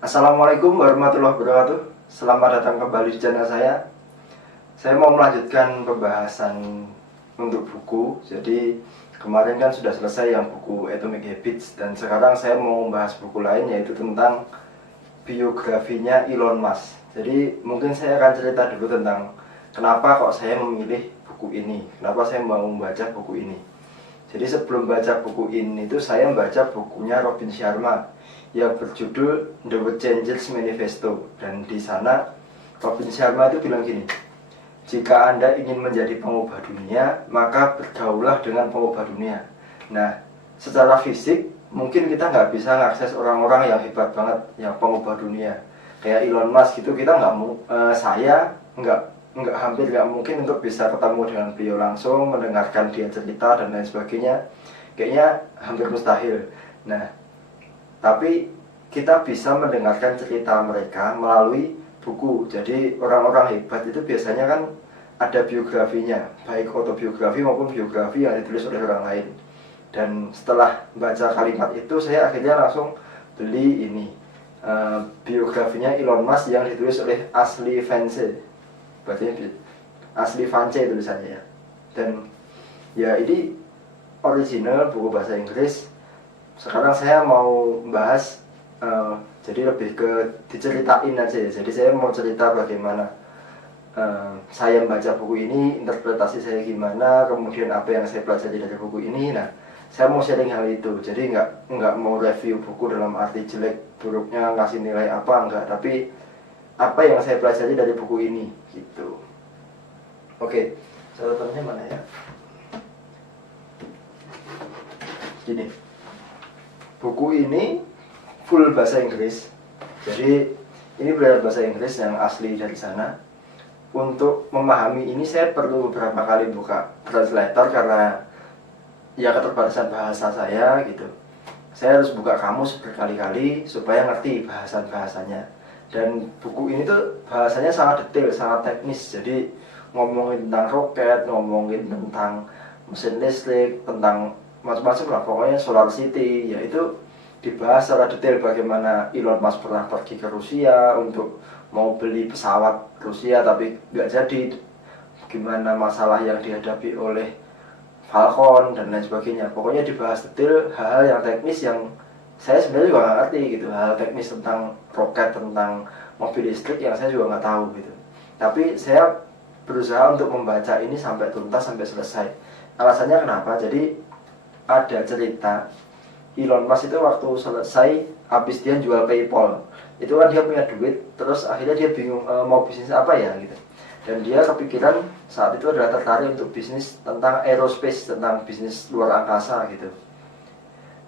Assalamualaikum warahmatullahi wabarakatuh. Selamat datang kembali di channel saya. Saya mau melanjutkan pembahasan untuk buku. Jadi kemarin kan sudah selesai yang buku Atomic Habits, dan sekarang saya mau membahas buku lain, yaitu tentang biografinya Elon Musk. Jadi mungkin saya akan cerita dulu tentang kenapa kok saya memilih buku ini, kenapa saya mau membaca buku ini. Jadi sebelum baca buku ini itu saya membaca bukunya Robin Sharma yang berjudul The Changers Manifesto, dan di sana Robin Sharma itu bilang gini: jika Anda ingin menjadi pengubah dunia, maka bergaulah dengan pengubah dunia. Nah, secara fisik mungkin kita nggak bisa mengakses orang-orang yang hebat banget, yang pengubah dunia kayak Elon Musk gitu. Kita nggak saya hampir nggak mungkin untuk bisa ketemu dengan beliau langsung, mendengarkan dia cerita dan lain sebagainya. Kayaknya hampir mustahil. Nah, tapi kita bisa mendengarkan cerita mereka melalui buku. Jadi orang-orang hebat itu biasanya kan ada biografinya, baik autobiografi maupun biografi yang ditulis oleh orang lain. Dan setelah baca kalimat itu, saya akhirnya langsung beli ini, biografinya Elon Musk yang ditulis oleh Ashley Vance. Berarti Ashley Vance tulisannya ya. Dan ya ini original buku bahasa Inggris. Sekarang saya mau bahas, jadi lebih ke diceritain aja ya. Jadi saya mau cerita bagaimana saya membaca buku ini, interpretasi saya gimana, kemudian apa yang saya pelajari dari buku ini. Nah, saya mau sharing hal itu. Jadi nggak mau review buku dalam arti jelek buruknya, ngasih nilai apa, enggak. Tapi apa yang saya pelajari dari buku ini gitu. Oke, catatannya mana ya? Gini, buku ini full bahasa Inggris. Jadi ini belajar bahasa Inggris yang asli dari sana. Untuk memahami ini saya perlu beberapa kali buka translator karena ya keterbatasan bahasa saya gitu. Saya harus buka kamus berkali-kali supaya ngerti bahasan-bahasanya. Dan buku ini tuh bahasanya sangat detail, sangat teknis. Jadi ngomongin tentang roket, ngomongin tentang mesin listrik, tentang macam-macam lah, pokoknya Solar City, yaitu dibahas secara detail bagaimana Elon Musk pernah pergi ke Rusia untuk mau beli pesawat Rusia tapi nggak jadi, gimana masalah yang dihadapi oleh Falcon dan lain sebagainya. Pokoknya dibahas detail hal-hal yang teknis yang saya sebenarnya juga nggak ngerti gitu, hal teknis tentang roket, tentang mobil listrik yang saya juga nggak tahu gitu. Tapi saya berusaha untuk membaca ini sampai tuntas, sampai selesai. Alasannya kenapa? Jadi ada cerita Elon Musk itu waktu selesai, habis dia jual PayPal, itu kan dia punya duit, terus akhirnya dia bingung mau bisnis apa ya gitu. Dan dia kepikiran saat itu adalah tertarik untuk bisnis tentang aerospace, tentang bisnis luar angkasa gitu.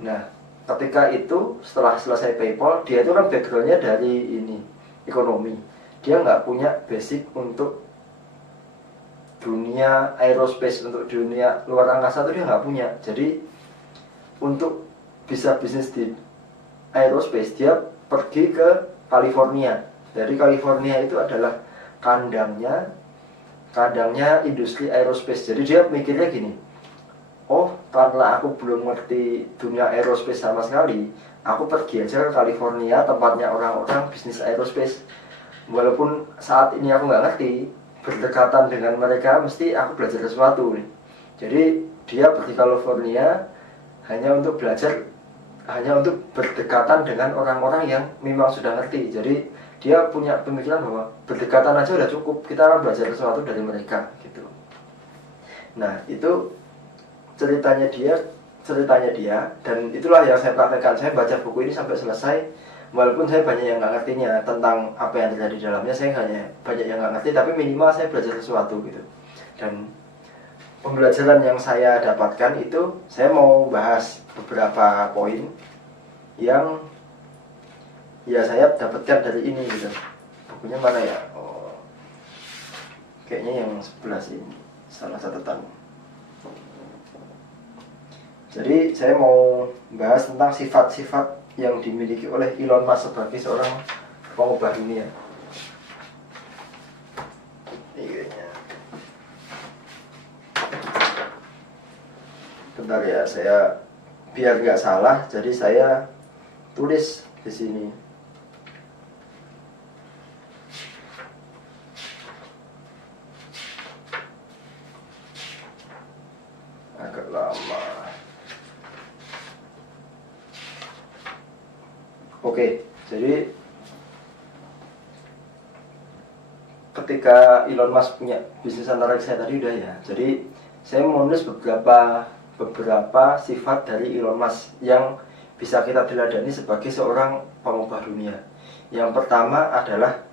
Nah, ketika itu setelah selesai PayPal, dia itu kan backgroundnya dari ini, ekonomi. Dia nggak punya basic untuk dunia aerospace, untuk dunia luar angkasa itu dia nggak punya. Jadi untuk bisa bisnis di aerospace, dia pergi ke California. Dari California itu adalah kandangnya industri aerospace. Jadi dia mikirnya gini, oh karena aku belum ngerti dunia aerospace sama sekali, aku pergi aja ke California, tempatnya orang-orang bisnis aerospace. Walaupun saat ini aku nggak ngerti, berdekatan dengan mereka mesti aku belajar sesuatu nih. Jadi dia pergi California hanya untuk belajar, hanya untuk berdekatan dengan orang-orang yang memang sudah ngerti. Jadi dia punya pemikiran bahwa berdekatan aja udah cukup, kita akan belajar sesuatu dari mereka gitu. Nah, itu ceritanya dia, dan itulah yang saya praktekkan. Saya baca buku ini sampai selesai, walaupun saya banyak yang nggak ngertinya tentang apa yang terjadi di dalamnya. Saya hanya banyak yang nggak ngerti, tapi minimal saya belajar sesuatu gitu. Dan pembelajaran yang saya dapatkan itu, saya mau bahas beberapa poin yang ya saya dapatkan dari ini gitu. Bukunya mana ya? Oh, kayaknya yang sebelah sini, salah catatan. Jadi saya mau bahas tentang sifat-sifat yang dimiliki oleh Elon Musk sebagai seorang pengubah dunia. Bentar ya, saya biar nggak salah, jadi saya tulis di sini. Oke, jadi ketika Elon Musk punya bisnis anoreksi saya tadi udah ya. Jadi saya menulis beberapa sifat dari Elon Musk yang bisa kita teladani sebagai seorang pengubah dunia. Yang pertama adalah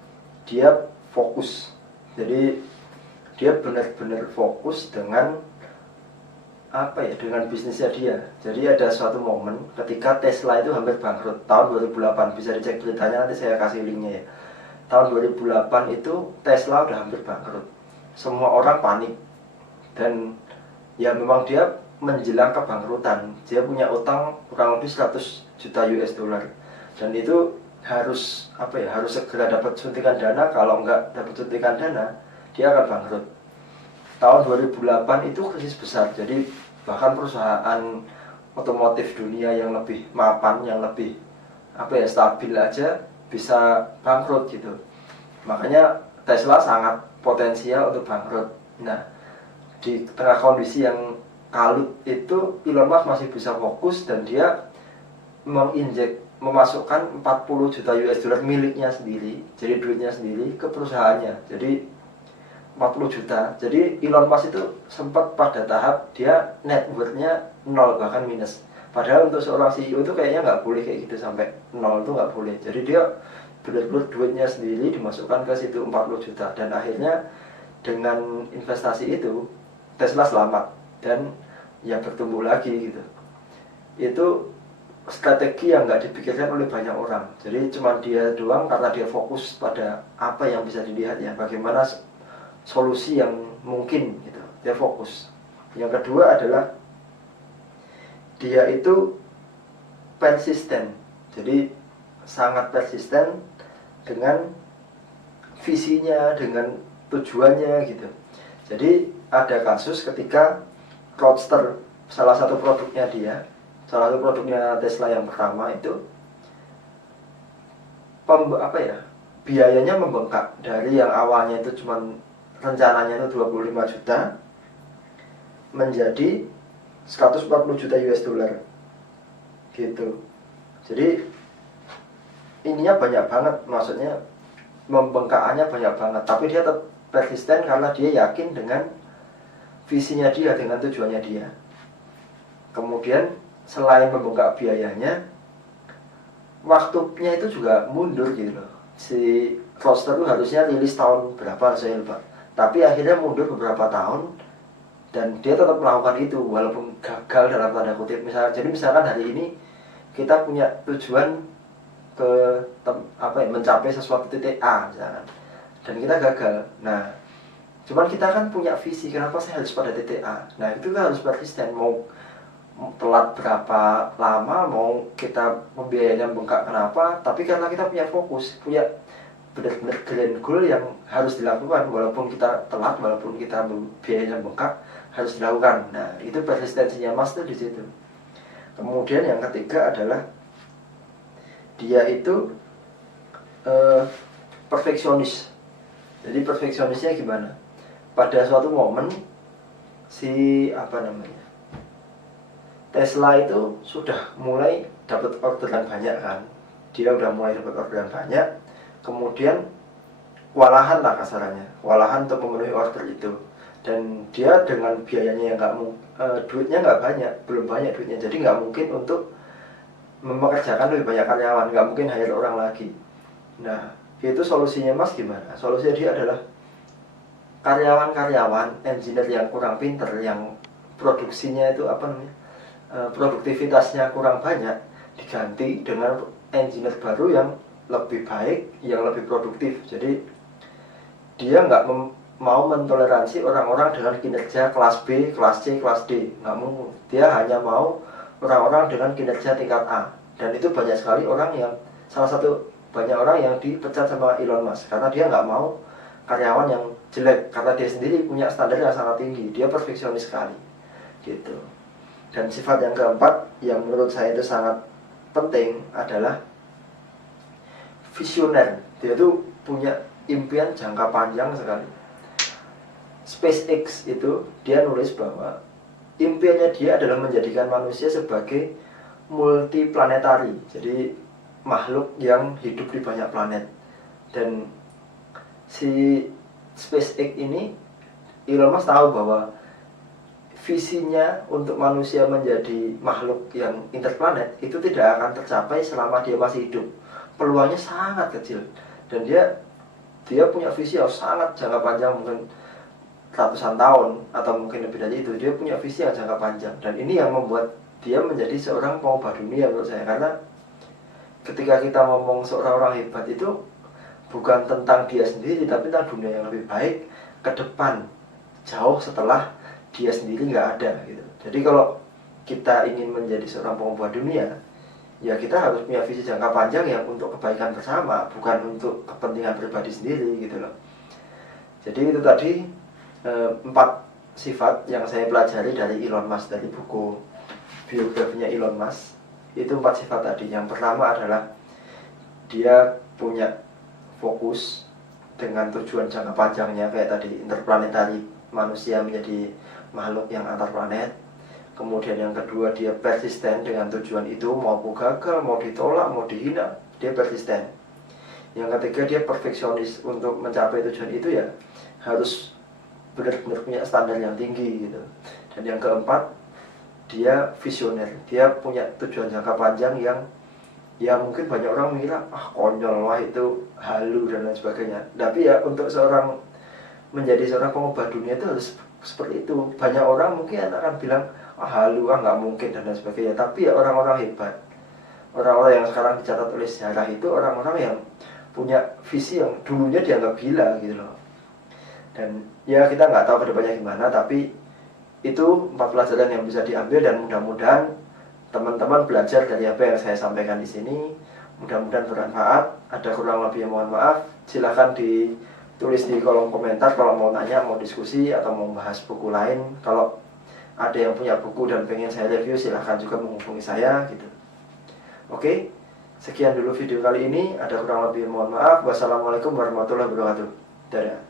dia fokus. Jadi dia benar-benar fokus dengan dengan bisnisnya dia. Jadi ada suatu momen ketika Tesla itu hampir bangkrut tahun 2008, bisa dicek beritanya, nanti saya kasih linknya ya. Tahun 2008 itu Tesla udah hampir bangkrut, semua orang panik, dan ya memang dia menjelang kebangkrutan. Dia punya utang kurang lebih 100 juta US dollar, dan itu harus harus segera dapat suntikan dana. Kalau nggak dapat suntikan dana, dia akan bangkrut. Tahun 2008 itu krisis besar, jadi bahkan perusahaan otomotif dunia yang lebih mapan, yang lebih stabil aja bisa bangkrut gitu. Makanya Tesla sangat potensial untuk bangkrut. Nah, di tengah kondisi yang kalut itu Elon Musk masih bisa fokus, dan dia memasukkan 40 juta US dollar miliknya sendiri, jadi duitnya sendiri, ke perusahaannya. Jadi 40 juta. Jadi Elon Musk itu sempat pada tahap dia net worth-nya 0, bahkan minus. Padahal untuk seorang CEO itu kayaknya nggak boleh kayak gitu, sampai 0 itu nggak boleh. Jadi dia benar-benar duitnya sendiri dimasukkan ke situ 40 juta. Dan akhirnya dengan investasi itu Tesla selamat dan ya bertumbuh lagi gitu. Itu strategi yang nggak dipikirkan oleh banyak orang. Jadi cuma dia doang, karena dia fokus pada apa yang bisa dilihat ya, bagaimana solusi yang mungkin gitu. Dia fokus. Yang kedua adalah dia itu persisten. Jadi sangat persisten dengan visinya, dengan tujuannya gitu. Jadi ada kasus ketika Roadster, salah satu produknya Tesla yang pertama itu biayanya membengkak dari yang awalnya itu cuman rencananya itu 25 juta menjadi 140 juta US dollar gitu. Jadi ininya banyak banget, maksudnya membengkakannya banyak banget, tapi dia tetap persisten karena dia yakin dengan visinya dia, dengan tujuannya dia. Kemudian selain membengkak biayanya, waktunya itu juga mundur gitu loh. Si Roadster itu harusnya rilis tahun berapa saya lupa, tapi akhirnya mundur beberapa tahun, dan dia tetap melakukan itu walaupun gagal dalam tanda kutip. Misalkan hari ini kita punya tujuan mencapai sesuatu titik A misalkan, dan kita gagal. Nah, cuman kita kan punya visi, kenapa saya harus pada titik A. Nah, itu kan harus persisten, mau telat berapa lama, mau kita membiayainya bengkak kenapa, tapi karena kita punya fokus, punya benar-benar grand goal yang harus dilakukan, walaupun kita telat, walaupun kita biayanya bengkak, harus dilakukan. Nah, itu persistensinya Mas tuh di situ. Kemudian yang ketiga adalah dia itu perfeksionis. Jadi perfeksionisnya gimana? Pada suatu momen Tesla itu sudah mulai dapat orderan banyak kan. Dia udah mulai dapat orderan banyak. Kemudian kewalahan lah kasarannya, kewalahan untuk memenuhi order itu, dan dia dengan biayanya yang duitnya nggak banyak, belum banyak duitnya, jadi nggak mungkin untuk mempekerjakan lebih banyak karyawan, nggak mungkin hire orang lagi. Nah, itu solusinya Mas gimana? Solusinya dia adalah karyawan-karyawan, engineer yang kurang pinter, yang produksinya itu produktivitasnya kurang banyak, diganti dengan engineer baru yang lebih baik, yang lebih produktif. Jadi dia nggak mau mentoleransi orang-orang dengan kinerja kelas B, kelas C, kelas D, nggak mau. Dia hanya mau orang-orang dengan kinerja tingkat A. Dan itu banyak sekali banyak orang yang dipecat sama Elon Musk, karena dia nggak mau karyawan yang jelek, karena dia sendiri punya standar yang sangat tinggi. Dia perfeksionis sekali gitu. Dan sifat yang keempat yang menurut saya itu sangat penting adalah visioner. Dia tuh punya impian jangka panjang sekali. SpaceX itu dia nulis bahwa impiannya dia adalah menjadikan manusia sebagai multiplanetari. Jadi makhluk yang hidup di banyak planet. Dan si SpaceX ini, Elon Musk tahu bahwa visinya untuk manusia menjadi makhluk yang interplanet itu tidak akan tercapai selama dia masih hidup. Peluangnya sangat kecil. Dan dia punya visi yang sangat jangka panjang, mungkin ratusan tahun atau mungkin lebih dari itu. Dia punya visi yang jangka panjang, dan ini yang membuat dia menjadi seorang pengubah dunia menurut saya. Karena ketika kita ngomong seorang orang hebat itu bukan tentang dia sendiri, tapi tentang dunia yang lebih baik ke depan, jauh setelah dia sendiri nggak ada gitu. Jadi kalau kita ingin menjadi seorang pengubah dunia, ya kita harus punya visi jangka panjang yang untuk kebaikan bersama, bukan untuk kepentingan pribadi sendiri gitu loh. Jadi itu tadi 4 sifat yang saya pelajari dari Elon Musk, dari buku biografinya Elon Musk. Itu 4 sifat tadi. Yang pertama adalah dia punya fokus dengan tujuan jangka panjangnya, kayak tadi interplanetari, manusia menjadi makhluk yang antar planet. Kemudian yang kedua, dia persisten dengan tujuan itu, mau gagal, mau ditolak, mau dihina, dia persisten. Yang ketiga, dia perfeksionis. Untuk mencapai tujuan itu ya harus benar-benar punya standar yang tinggi gitu. Dan yang keempat, dia visioner. Dia punya tujuan jangka panjang yang mungkin banyak orang mengira konyol, wah itu halu dan lain sebagainya. Tapi ya untuk menjadi seorang pengubah dunia itu harus seperti itu. Banyak orang mungkin akan bilang halu, nggak mungkin dan lain sebagainya. Tapi ya orang-orang hebat, orang-orang yang sekarang dicatat oleh sejarah itu orang-orang yang punya visi yang dulunya dianggap gila gitu loh. Dan ya kita nggak tahu kedepannya gimana, tapi itu 4 pelajaran yang bisa diambil, dan mudah-mudahan teman-teman belajar dari apa yang saya sampaikan di sini. Mudah-mudahan bermanfaat. Ada kurang lebih mohon maaf. Silahkan ditulis di kolom komentar kalau mau tanya, mau diskusi, atau mau bahas buku lain. Kalau ada yang punya buku dan pengen saya review, silahkan juga menghubungi saya gitu. Oke, sekian dulu video kali ini. Ada kurang lebih mohon maaf. Wassalamualaikum warahmatullahi wabarakatuh. Dadah.